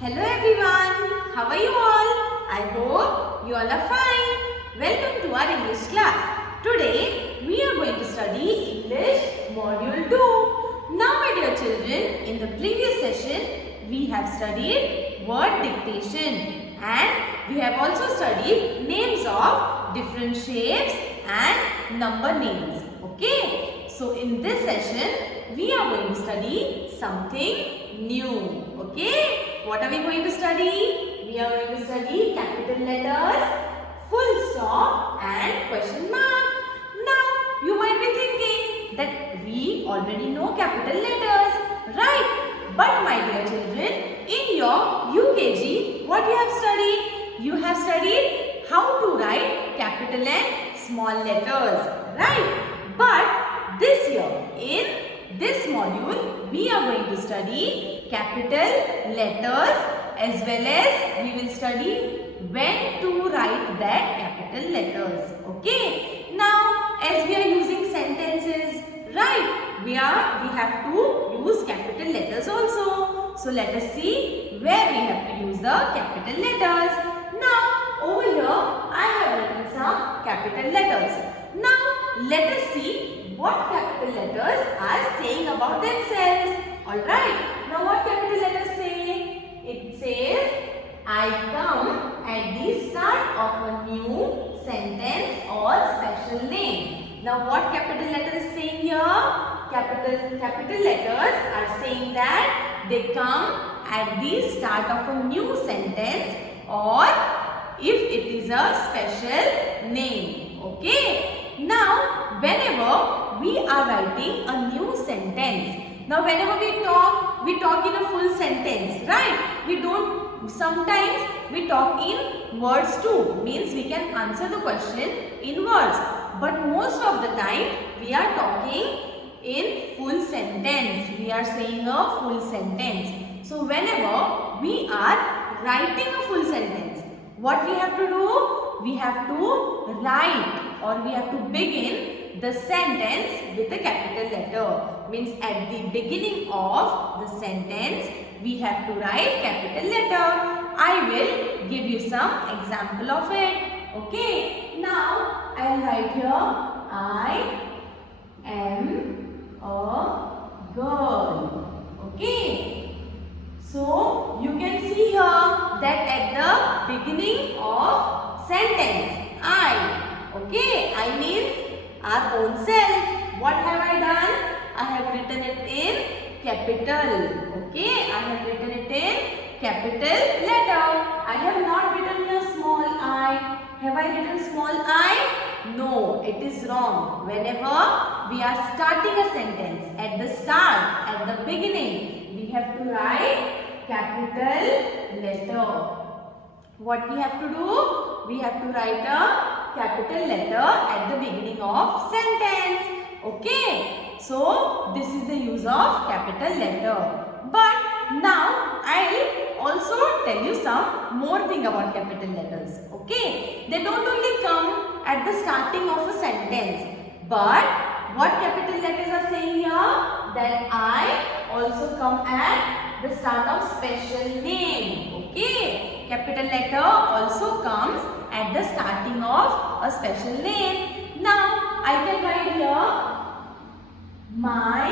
Hello everyone, how are you all? I hope you all are fine. Welcome to our English class. Today we are going to study English Module 2. Now my dear children, in the previous session we have studied word dictation and we have also studied names of different shapes and number names. Okay, so in this session we are going to study something new. Okay, what are we going to study? We are going to study capital letters, full stop and question mark. Now you might be thinking that we already know capital letters, right? But my dear children, in your UKG, what you have studied? You have studied how to write capital and small letters, right? But this year, in this module, we are going to study capital letters as well as we will study when to write that capital letters. Okay. Now, as we are using sentences, right? We have to use capital letters also. So let us see where we have to use the capital letters. Now, over here, I have written some capital letters. Now, let us see what capital letters are saying about themselves. Alright, now what capital letters say? It says, I come at the start of a new sentence or special name. Now what capital letter is saying here? Capital letters are saying that they come at the start of a new sentence or if it is a special name. Okay. Now whenever we are writing a new sentence, now whenever we talk in a full sentence, right? Sometimes we talk in words too, means we can answer the question in words. But most of the time we are talking in full sentence. We are saying a full sentence. So whenever we are writing a full sentence, what we have to do? We have to write or we have to begin the sentence with a capital letter. Means at the beginning of the sentence, we have to write capital letter. I will give you some example of it. Okay. Now, I will write here, I am a girl. Okay. So, you can see here that at the beginning of sentence, I. Okay. I means our own self. What have I done? I have written it in capital. Okay. I have written it in capital letter. I have not written here small I. Have I written small I? No, it is wrong. Whenever we are starting a sentence, at the start, at the beginning, we have to write capital letter. What we have to do? We have to write a capital letter at the beginning of sentence. Okay. So, this is the use of capital letter. But now, I will also tell you some more thing about capital letters. Okay. They don't only come at the starting of a sentence. But what capital letters are saying here? That I also come at the start of special name. Okay. Capital letter also comes at the starting of a special name. Now, I can write here, my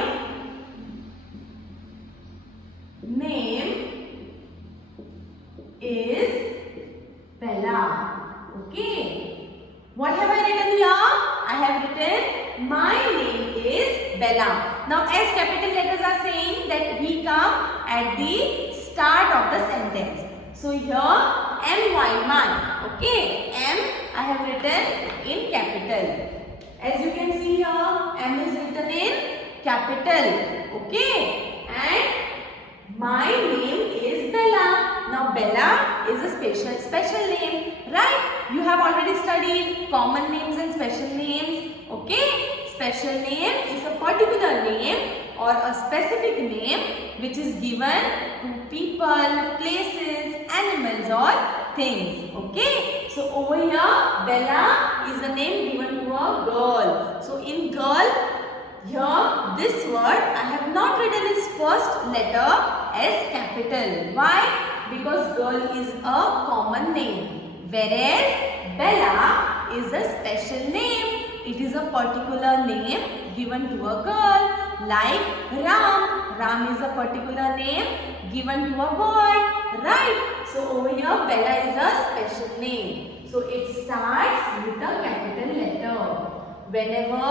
name is Bella. Okay. What have I written here? I have written, my name is Bella. Now, as capital letters are saying that we come at the start of the sentence. So here M-Y, my. Okay. M I have written in capital. As you can see here, M is written in capital. Okay. And my name is Bella. Now Bella is a special name. Right? You have already studied common names and special names. Okay. Special name is a particular name or a specific name which is given to people, places, animals or things. Okay. So over here Bella is a name given to a girl. So in girl, here this word I have not written its first letter as capital. Why? because girl is a common name, whereas Bella is a special name. It is a particular name given to a girl, like Ram. Ram is a particular name given to a boy, right? So over here Bella is a special name. So it starts with a capital letter. Whenever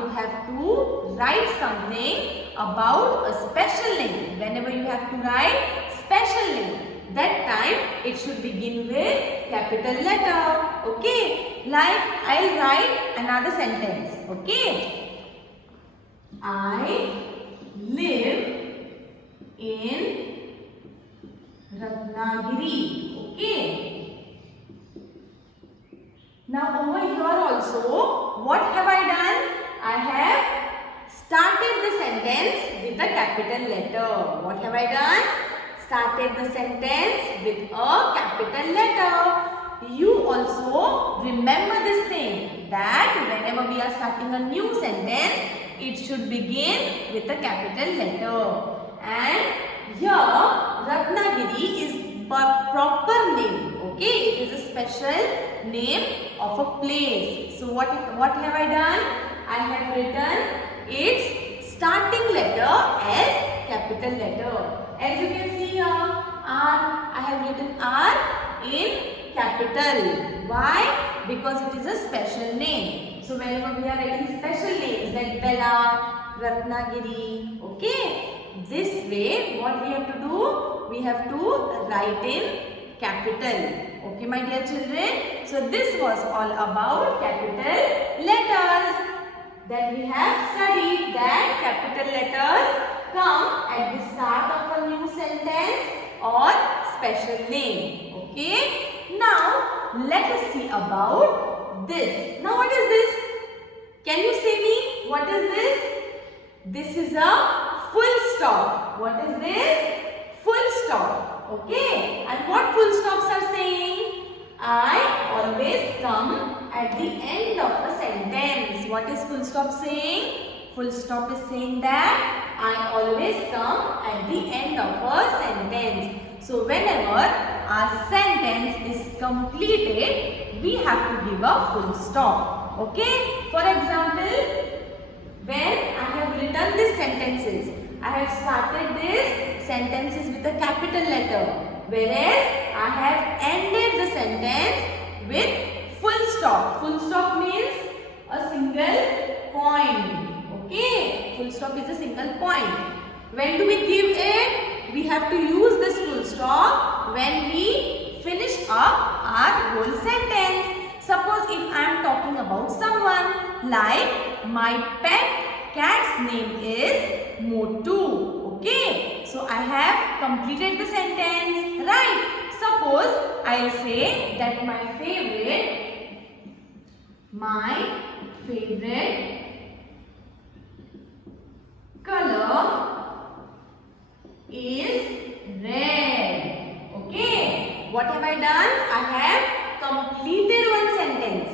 you have to write something about a special name, whenever you have to write special name, that time it should begin with capital letter. Okay, like I'll write another sentence. Okay, I live in Ratnagiri. Okay, now over here also, what have I done? I have started the sentence with a capital letter. What have I done? Started the sentence with a capital letter. You also remember this thing, that whenever we are starting a new sentence, it should begin with a capital letter. And here Ratnagiri is proper name. Okay, it is a special name of a place. So what have I done? I have written its starting letter as capital letter. As you can see here, R, I have written R in capital. Why? Because it is a special name. So whenever we are writing special names like Bella, Ratnagiri, okay, this way what we have to do? We have to write in capital. Okay, my dear children. So this was all about capital letters that we have studied, that capital letters come at the start of a new sentence or special name. Okay. Now let us see about this. Now what is this? Can you say me? What is this? This is a full stop. What is this? Full stop. Okay. And what full stops are saying? I always come at the end of a sentence. What is full stop saying? Full stop is saying that I always come at the end of a sentence. So whenever our sentence is completed, we have to give a full stop. Okay. For example, when I have written these sentences, I have started these sentences with a capital letter, whereas I have ended the sentence with full stop. Full stop means a single point. Okay, full stop is a single point. When do we give it? We have to use this full stop when we finish up our whole sentence. Suppose if I am talking about someone, like my pet cat's name is Motu. Okay, so I have completed the sentence, right? Suppose I will say that my favorite color is red. Okay, what have I done? I have completed one sentence.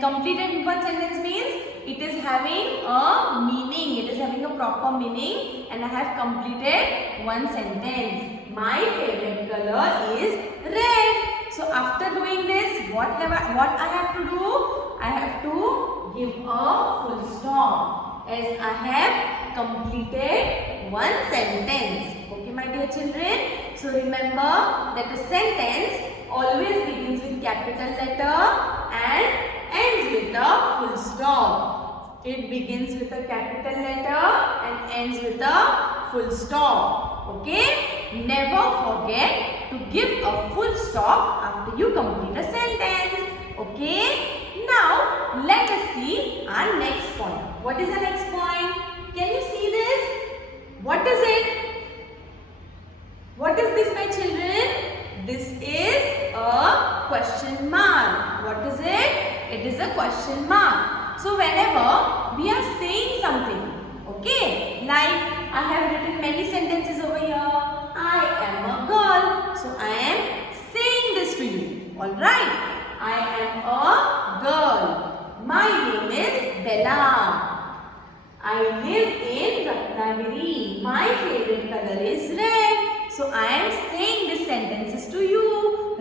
Completed one sentence means it is having a meaning, it is having a proper meaning, and I have completed one sentence. My favorite color is red. So after doing this, what I have to do? I have to give a full stop, as I have completed one sentence. Okay, my dear children. So remember that a sentence always begins with capital letter and ends with a full stop. It begins with a capital letter and ends with a full stop. Okay? Never forget to give a full stop after you complete a sentence. Okay? Now, let us see our next point. What is the next point? Can you see this? What is it? What is this, my children? This is a question mark. What is it? It is a question mark. So whenever we are saying something, okay, like I have written many sentences over here. I am a girl. So I am saying this to you. Alright. I am a girl. My name is Bella. I live in Ratnagiri. My favorite color is red. So I am saying this sentence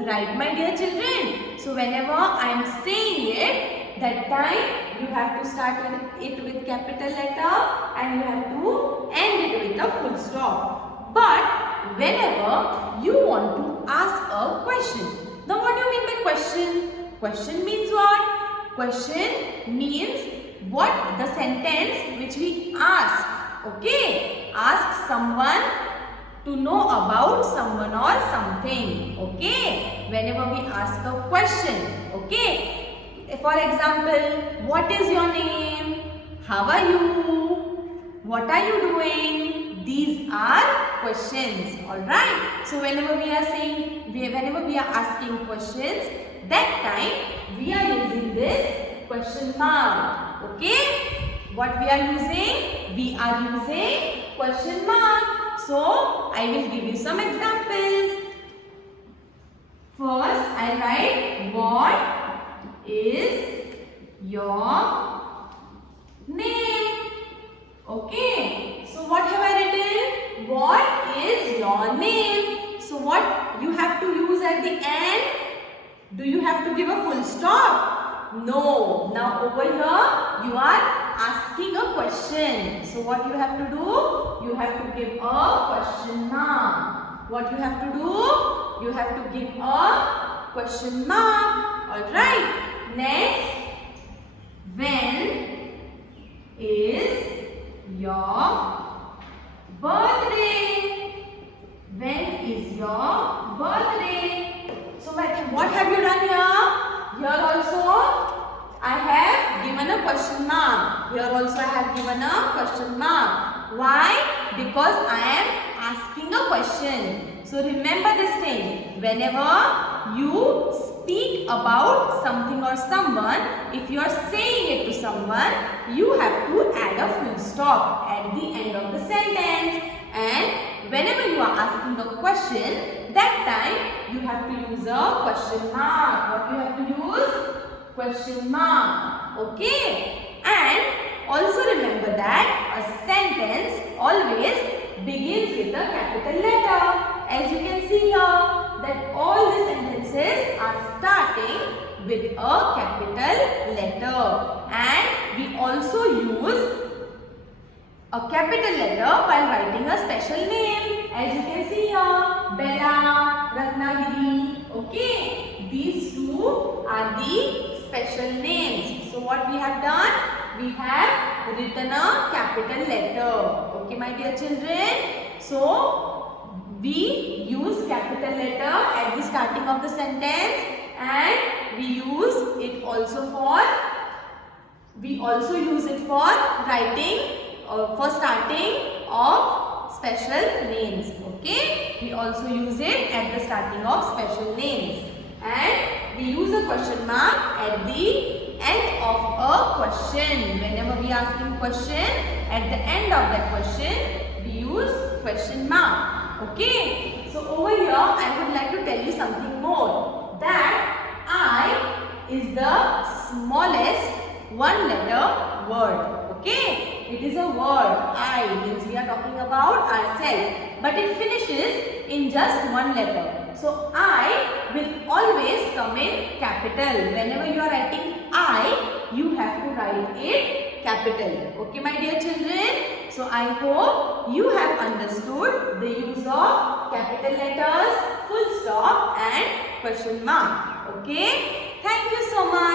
write, my dear children. So whenever I am saying it, that time you have to start it with capital letter and you have to end it with a full stop. But whenever you want to ask a question, now what do you mean by question? Question means what? Question means what the sentence which we ask. Okay, ask someone to know about someone or something. Okay, whenever we ask a question. Okay, for example, what is your name? How are you? What are you doing? These are questions. Alright, so whenever we are saying, whenever we are asking questions, that time we are using this question mark. Okay, what we are using? We are using question mark. So I will give you some examples. First, I write, what is your name? Okay, so what have I written? What is your name? So what you have to use at the end? Do you have to give a full stop? No. Now over here you are asking a question. So what you have to do? You have to give a question mark. What you have to do? You have to give a question mark. Alright. Next. When is your birthday? When is your birthday? So what have you done here? Here also I have given a question mark. Here also I have given a question mark. Why? Because I am asking a question. So remember this thing. Whenever you speak about something or someone, if you are saying it to someone, you have to add a full stop at the end of the sentence. And whenever you are asking a question, that time you have to use a question mark. What you have to use? Question mark. Okay. And also remember that a sentence always begins with a capital letter. As you can see here, that all the sentences are starting with a capital letter. And we also use a capital letter while writing a special name. As you can see here, Bella, Ratnagiri. Okay, these two are the special names. So what we have done? We have written a capital letter. Okay, my dear children. So we use capital letter at the starting of the sentence, and we use it also for writing for starting of special names. Okay, we also use it at the starting of special names, and we use a question mark at the end of a question. Whenever we are asking question, at the end of that question we use question mark. Okay, so over here I would like to tell you something more, that I is the smallest one letter word. Okay, it is a word. I means we are talking about ourselves, but it finishes in just one letter. So I will always come in capital. Whenever you are writing I, you have to write it capital. Okay, my dear children. So I hope you have understood the use of capital letters, full stop and question mark. Okay. Thank you so much.